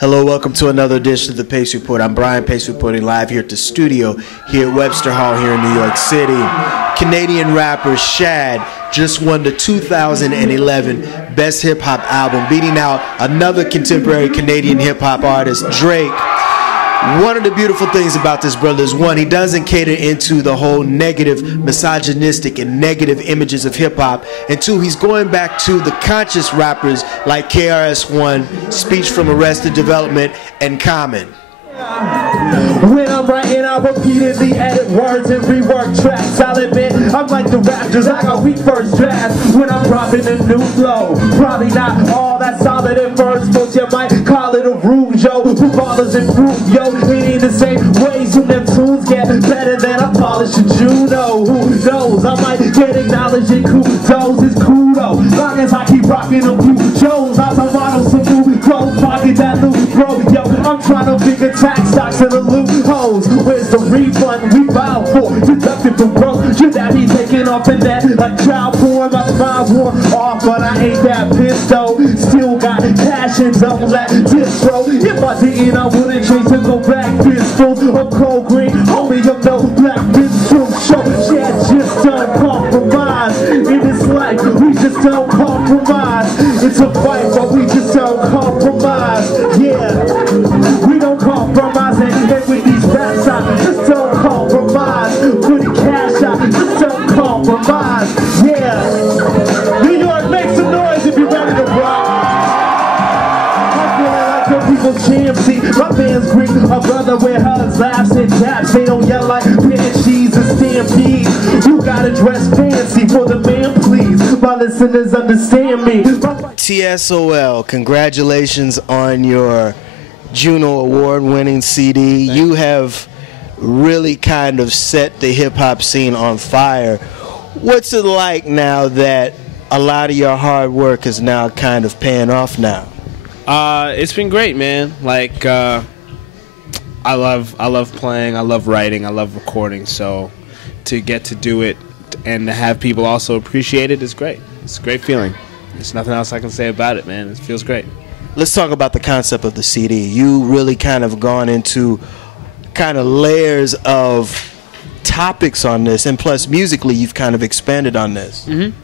Hello, welcome to another edition of the Pace Report. I'm Brian Pace reporting live here at the studio here at Webster Hall here in New York City. Canadian rapper Shad just won the 2011 Best Hip Hop Album, beating out another contemporary Canadian hip hop artist, Drake. One of the beautiful things about this brother is, one, he doesn't cater into the whole negative, misogynistic, and negative images of hip-hop. And two, he's going back to the conscious rappers like KRS-One, Speech from Arrested Development, and Common. When I'm writing, I repeatedly edit words and rework tracks. I'll admit, I'm like the Raptors, I got weak first drafts. When I'm dropping a new flow, probably not all that solid at first, but you might call it a rude, yo. Who ballers improve, yo? It ain't the same ways when them tunes get better than a polished Juno. Who knows? I might get acknowledged in kudos, it's kudo. Long as I keep rocking a few shows, I'm a model, some new clothes, pocket that loose, bro. Yo, I'm trying to figure tax stocks and the loopholes. Where's the refund we filed for? Deducted from growth. Should that be taken off in that like child porn? My spine's worn off, but I ain't that pissed though. Still got cash and don't let this throw. If I didn't, I wouldn't chase and go back pistols. I'm cold green, homie, I'm no black pistol. Show Shad just don't compromise. In this life, we just don't compromise. It's a fight, but we just don't compromise. Yeah, we don't compromise. And with these raps, I just don't compromise. Put the cash out, just don't compromise. Yeah, New York, make some noise if you're ready to rock. People's GMC, my fans greet a brother with hugs, laughs, and taps. They don't yell like banshees and stampedes. You gotta dress fancy for the man, please. My listeners understand me. TSOL, congratulations on your Juno award-winning CD. You have really kind of set the hip-hop scene on fire. What's it like now that a lot of your hard work is now kind of paying off now? It's been great, man. Like, I love playing, I love writing, I love recording. So to get to do it and to have people also appreciate it is great. It's a great feeling. There's nothing else I can say about it, man. It feels great. Let's talk about the concept of the CD. You really kind of gone into kind of layers of topics on this, and plus musically you've kind of expanded on this. Mm-hmm.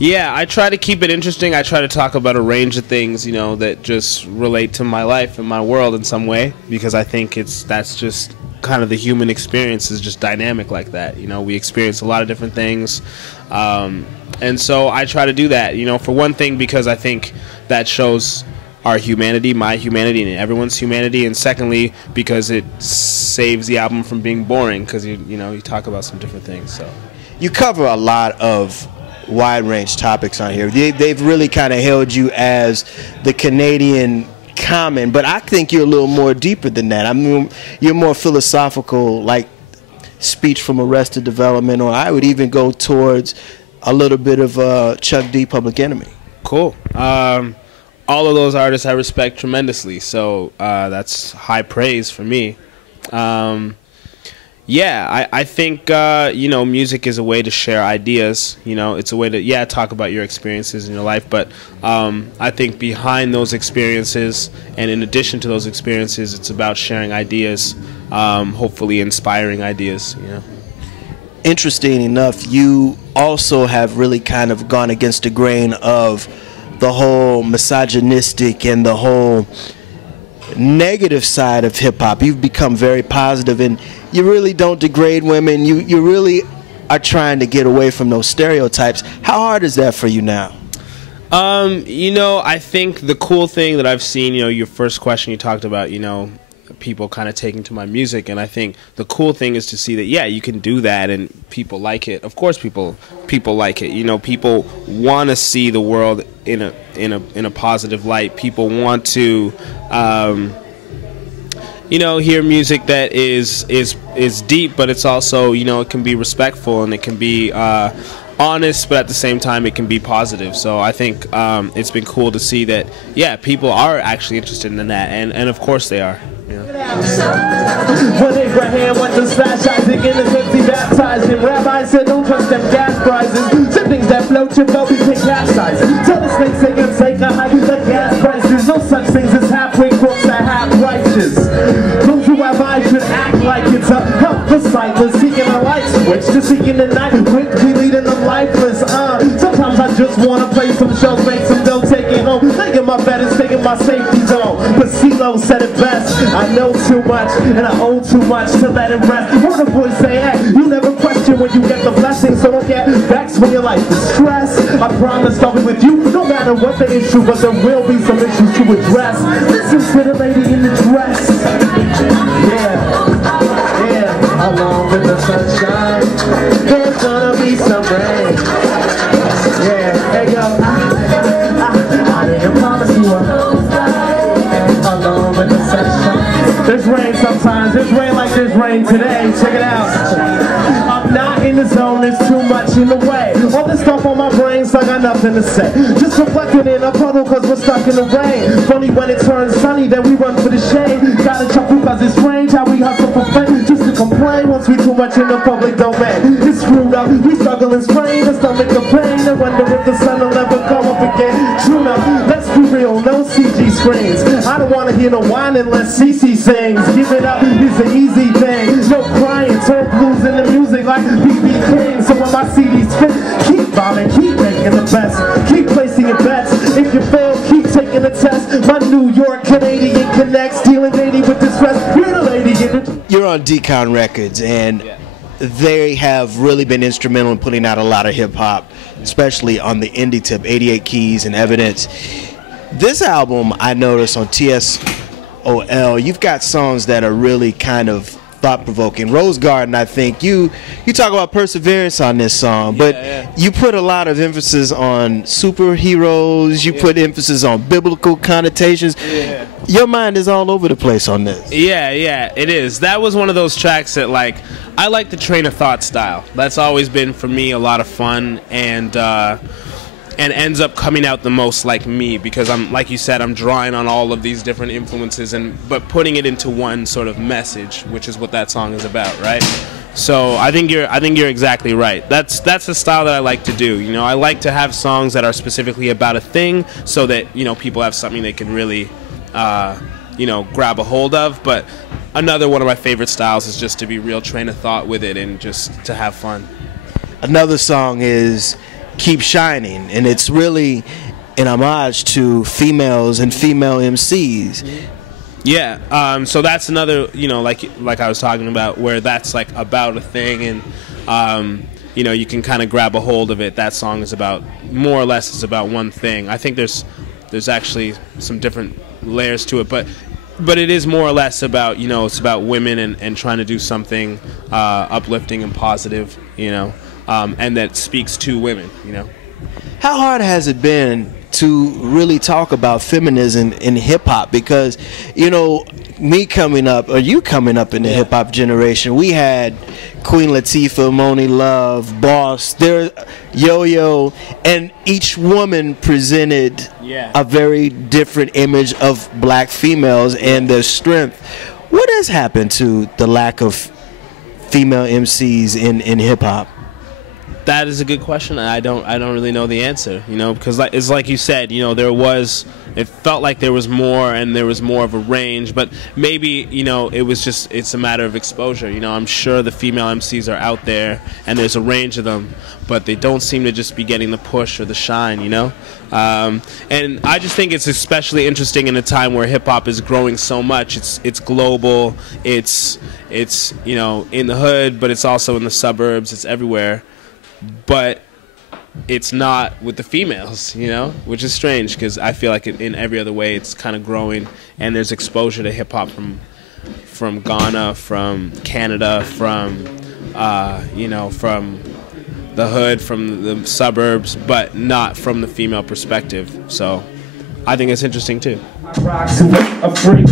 Yeah, I try to keep it interesting. I try to talk about a range of things, you know, that just relate to my life and my world in some way, because I think that's just kind of the human experience is just dynamic like that. You know, we experience a lot of different things, and so I try to do that, you know, for one thing, because I think that shows our humanity, my humanity, and everyone's humanity, and secondly, because it saves the album from being boring, because you know, you talk about some different things. So you cover a lot of wide range topics on here. They've really kind of hailed you as the Canadian Common, but I think you're a little more deeper than that. I mean, you're more philosophical, like Speech from Arrested Development, or I would even go towards a little bit of Chuck D, Public Enemy. Cool. All of those artists I respect tremendously, so that's high praise for me. Yeah, I think, you know, music is a way to share ideas. You know, it's a way to, yeah, talk about your experiences in your life. But I think behind those experiences, and in addition to those experiences, it's about sharing ideas, hopefully inspiring ideas, you know. Interesting enough, you also have really kind of gone against the grain of the whole misogynistic and the whole negative side of hip-hop. You've become very positive, and you really don't degrade women. You really are trying to get away from those stereotypes. How hard is that for you now? You know, I think the cool thing that I've seen, you know, your first question, you talked about, you know, people kind of taking to my music, and I think the cool thing is to see that, yeah, you can do that and people like it. Of course people like it. You know, people want to see the world in a positive light. People want to you know, hear music that is deep, but it's also, you know, it can be respectful, and it can be honest, but at the same time it can be positive. So I think it's been cool to see that, yeah, people are actually interested in that, and of course they are. Yeah. When Abraham went to slash Isaac in his lips, he baptized him. Rabbi said, don't trust them gas prices. Siblings that float your boat, you can capsize. Tell the snakes they can take a hike. The gas prices, no such things as half quick crooks that have prices. Those who have eyes should act like it's a help the sightless, seeking a light switch to seeking the night, quickly leading them lifeless. Sometimes I just wanna play some shows, make some dough, take it home, thinking my bet is taking my safety zone. But CeeLo said it best, I know too much and I owe too much to let it rest. Heard a voice say, hey, you never question when you get the blessing, so don't get vexed when your life is stress. I promise I'll be with you no matter what the issue, but there will be some issues to address. Listen to the lady in the dress. Yeah, along with the sunshine, there's gonna be some rain. Yeah, hey yo, I didn't promise you along with the sunshine. There's rain sometimes, there's rain like there's rain today. Check it out. I'm not in the zone, there's too much in the way. All this stuff on my brain, so I got nothing to say. Just reflecting in a puddle cause we're stuck in the rain. Funny when it turns sunny, then we run for the shade. Gotta chuckle cause it's strange how we hustle for fame. Just to complain once we too much in the public domain. It's screwed up, we struggle and strain. The stomach of pain, I wonder if the sun will ever come up again. Juno, let's be real, no CG screens. I don't wanna hear no whine unless CC sings. Give it up is an easy thing. No crying, turn blues in the music like BB King. So when my CDs fit, keep bombing, keep making the best, keep placing your bets. If you fail, keep taking the test. My New York Canadian connects, dealing daily with distress. You're the lady in it. You're on Decon Records, and they have really been instrumental in putting out a lot of hip-hop, especially on the indie tip, 88 Keys and Evidence. This album, I noticed on TSOL, you've got songs that are really kind of thought-provoking. Rose Garden, I think you talk about perseverance on this song, but you put a lot of emphasis on superheroes. You put emphasis on biblical connotations. Your mind is all over the place on this. Yeah, it is. That was one of those tracks that, like, I like the train of thought style. That's always been for me a lot of fun, and ends up coming out the most like me, because I'm, like you said, I'm drawing on all of these different influences but putting it into one sort of message, which is what that song is about, right? So I think you're exactly right. That's the style that I like to do. You know, I like to have songs that are specifically about a thing, so that, you know, people have something they can really you know, grab a hold of. But another one of my favorite styles is just to be real train of thought with it and just to have fun. Another song is Keep Shining, and it's really an homage to females and female MCs. Yeah, so that's another, you know, like I was talking about, where that's like about a thing, and you know, you can kind of grab a hold of it. That song is about, more or less, it's about one thing. I think there's actually some different layers to it, but it is more or less about, you know, it's about women and trying to do something uplifting and positive, you know. And that speaks to women, you know. How hard has it been to really talk about feminism in hip-hop? Because, you know, me coming up, or you coming up in the hip-hop generation, we had Queen Latifah, Moni Love, Boss, Yo-Yo, and each woman presented a very different image of black females and their strength. What has happened to the lack of female MCs in hip-hop? That is a good question. I don't really know the answer, you know, because it's like you said, you know, it felt like there was more, and there was more of a range, but maybe, you know, it's a matter of exposure. You know, I'm sure the female MCs are out there, and there's a range of them, but they don't seem to just be getting the push or the shine, you know. And I just think it's especially interesting in a time where hip hop is growing so much. It's global. It's you know, in the hood, but it's also in the suburbs. It's everywhere. But it's not with the females, you know, which is strange, because I feel like in every other way it's kind of growing, and there's exposure to hip-hop from Ghana, from Canada, from, you know, from the hood, from the suburbs, but not from the female perspective. So I think it's interesting too. Rock to it, a freak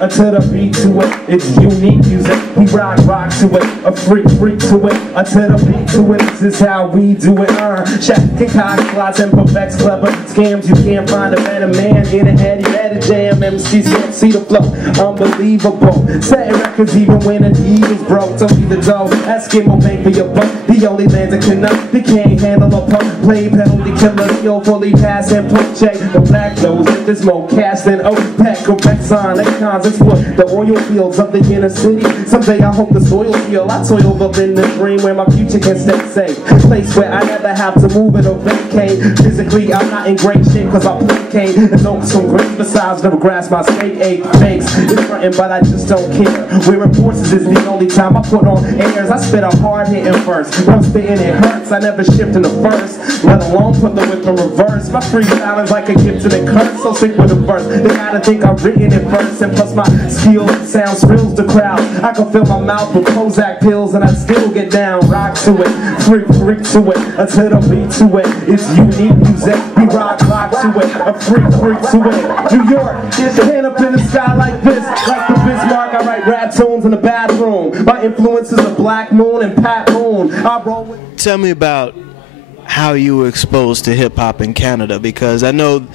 until the beat to it. It's unique music. We rock to it, a freak to it until the beat to it. This is how we do it. Shad concoct plots and perfects clever scams. You can't find a better man in a heady better jam. MCs can't see the flow, unbelievable. Setting records even when the Eagles broke. Don't be the dough, Eskimo bank for your buck. The only land that cannot, they can't handle a pump. Play penalty killer, yo, fully pass and punch check. The black nose with this mocap. gas than OPEC or Exxon, Exxons exploit the oil fields of the inner city. Someday I hope the soil heal. I toil up in the dream where my future can stay safe. Place where I never have to move it or vacate. Physically, I'm not in great shape cause I placate. And know some great besides never grasp my state aid fakes. It's frontin' but I just don't care. Wearing forces is the only time I put on airs. I spit a hard hitting verse. When I'm spitting it hurts. I never shift in the first, let alone put the whip in reverse. My freestyle is like a gift and a curse, so stick with the verse. They gotta think I've written it first, and plus my skill sound thrills the crowd. I can fill my mouth with Prozac pills and I still get down. Rock to it, freak to it, until the beat to it. It's unique music, we rock to it, a freak to it. New York, get your hand up in the sky like this, like the Bismarck. I write rap tunes in the bathroom. My influences are Black Moon and Pat Moon. I roll with. Tell me about how you were exposed to hip-hop in Canada, because I know,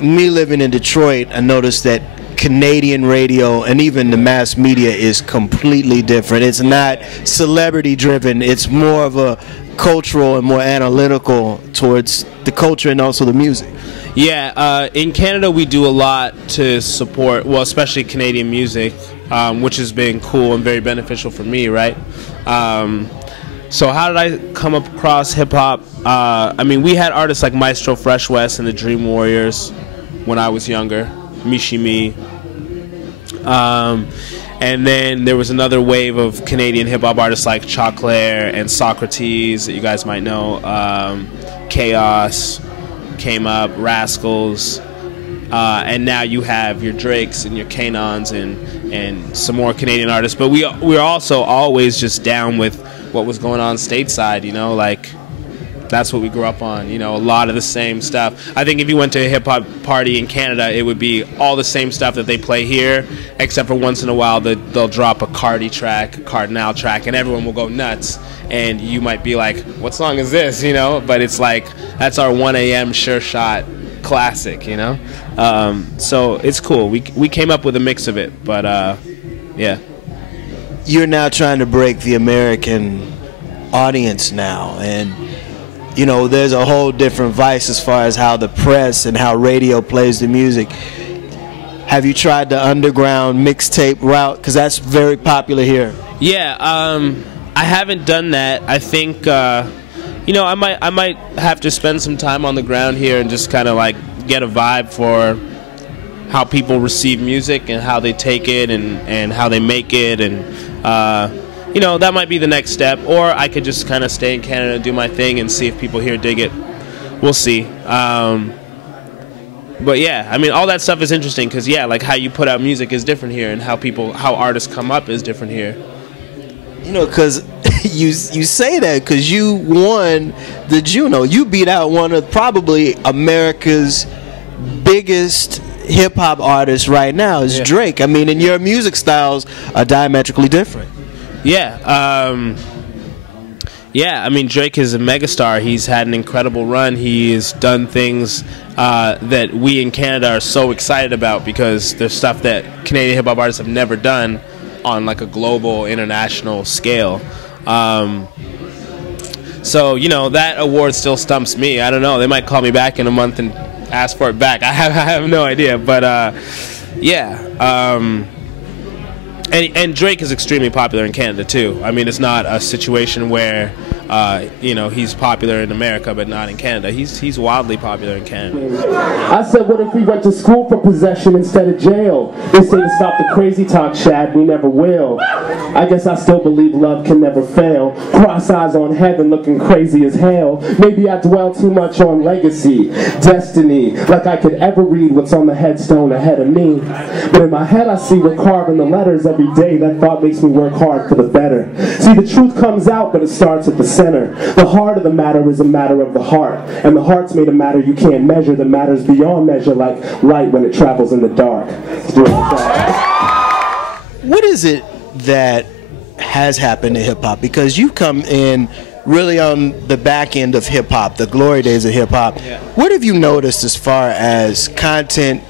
me living in Detroit, I noticed that Canadian radio and even the mass media is completely different. It's not celebrity driven, it's more of a cultural and more analytical towards the culture and also the music. Yeah, in Canada we do a lot to support, well, especially Canadian music, which has been cool and very beneficial for me, right? So how did I come across hip-hop? I mean, we had artists like Maestro Fresh West and the Dream Warriors when I was younger, Mishi Me. And then there was another wave of Canadian hip-hop artists like Chocolate and Socrates that you guys might know. Chaos came up, Rascals. And now you have your Drakes and your Kanons and some more Canadian artists. But we're also always just down with what was going on stateside, you know, like that's what we grew up on, you know, a lot of the same stuff. I think if you went to a hip-hop party in Canada, it would be all the same stuff that they play here, except for once in a while they'll drop a Cardi track, a Cardinal track, and everyone will go nuts. And you might be like, what song is this, you know? But it's like, that's our 1 a.m. Sure Shot classic, you know? So it's cool. We came up with a mix of it, but yeah. You're now trying to break the American audience now, and you know there's a whole different vice as far as how the press and how radio plays the music. Have you tried the underground mixtape route? Because that's very popular here. Yeah, I haven't done that. I think you know, I might have to spend some time on the ground here and just kind of like get a vibe for how people receive music and how they take it and how they make it, and you know, that might be the next step. Or I could just kind of stay in Canada and do my thing and see if people here dig it. We'll see. But yeah, I mean, all that stuff is interesting because, yeah, like how you put out music is different here, and how artists come up is different here. You know, because you say that because you won the Juno. You beat out one of probably America's biggest hip-hop artists right now is Drake. I mean, and your music styles are diametrically different. Yeah. Yeah, I mean, Drake is a megastar. He's had an incredible run. He has done things that we in Canada are so excited about because there's stuff that Canadian hip-hop artists have never done on like a global, international scale. So, you know, that award still stumps me. I don't know. They might call me back in a month and ask for it back. I have no idea. But, yeah. And Drake is extremely popular in Canada, too. I mean, it's not a situation where, you know, he's popular in America but not in Canada. He's wildly popular in Canada. I said, what if we went to school for possession instead of jail? They say to stop the crazy talk, Shad, we never will. I guess I still believe love can never fail. Cross eyes on heaven looking crazy as hell. Maybe I dwell too much on legacy, destiny, like I could ever read what's on the headstone ahead of me. But in my head I see we're carving the letters every day. That thought makes me work hard for the better. See, the truth comes out, but it starts at the center. The heart of the matter is a matter of the heart, and the heart's made a matter you can't measure. The matter's beyond measure, like light when it travels in the dark. What is it that has happened to hip-hop? Because you come in really on the back end of hip-hop, the glory days of hip-hop. Yeah. What have you noticed as far as content,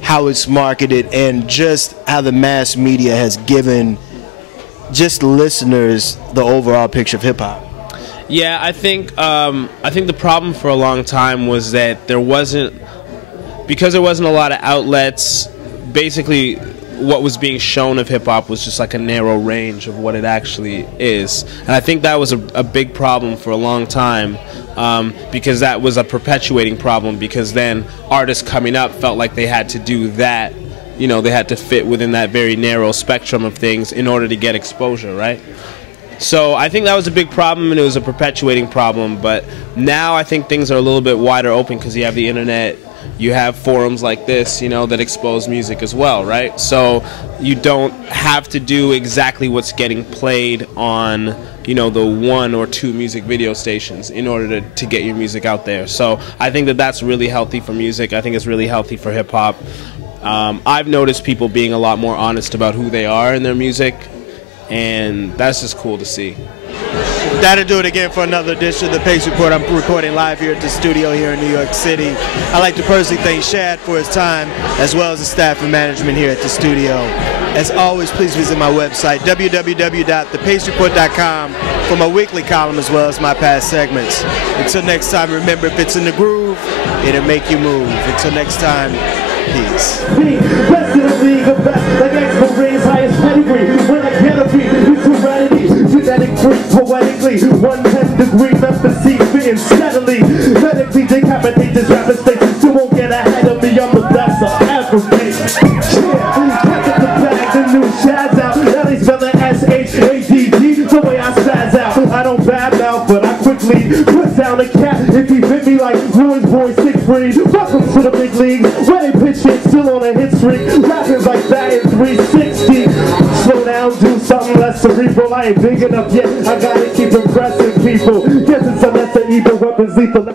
how it's marketed, and just how the mass media has given just listeners the overall picture of hip-hop? Yeah, I think the problem for a long time was that there wasn't because there wasn't a lot of outlets, basically what was being shown of hip-hop was just like a narrow range of what it actually is. And I think that was a big problem for a long time, because that was a perpetuating problem, because then artists coming up felt like they had to do that, you know, they had to fit within that very narrow spectrum of things in order to get exposure, right? So I think that was a big problem, and it was a perpetuating problem. But now I think things are a little bit wider open, because you have the internet, you have forums like this, you know, that expose music as well, right? So you don't have to do exactly what's getting played on, you know, the 1 or 2 music video stations in order to get your music out there. So I think that that's really healthy for music. I think it's really healthy for hip-hop. I've noticed people being a lot more honest about who they are in their music, and that's just cool to see. That'll do it again for another edition of the Pace Report. I'm recording live here at the studio here in New York City. I'd like to personally thank Shad for his time, as well as the staff and management here at the studio. As always, please visit my website, www.thepacereport.com, for my weekly column as well as my past segments. Until next time, remember, if it's in the groove, it'll make you move. Until next time, peace. Best in the league, the best, like ex-Marines, highest pedigree. When I canopy, it's serenity, genetic freak, poetically. 110 degree Memphis fitting steadily. Medically decapitate this rapid state. You won't get ahead of me, I'm the best I'll ever be. Yeah, catch up the bag, the new Shad's out. Now they spell it S-H-A-D-G, the way I spaz out. I don't bad mouth, but I quickly put down a cat if he bit me like Ruin's boy Siegfried. Welcome to the big league, where they pitch it, still on a hit streak. Rappers like that in 360. Slow down, do something less cerebral. I ain't big enough yet, I gotta keep impressing people. Guess it's a lesser evil weapons lethal.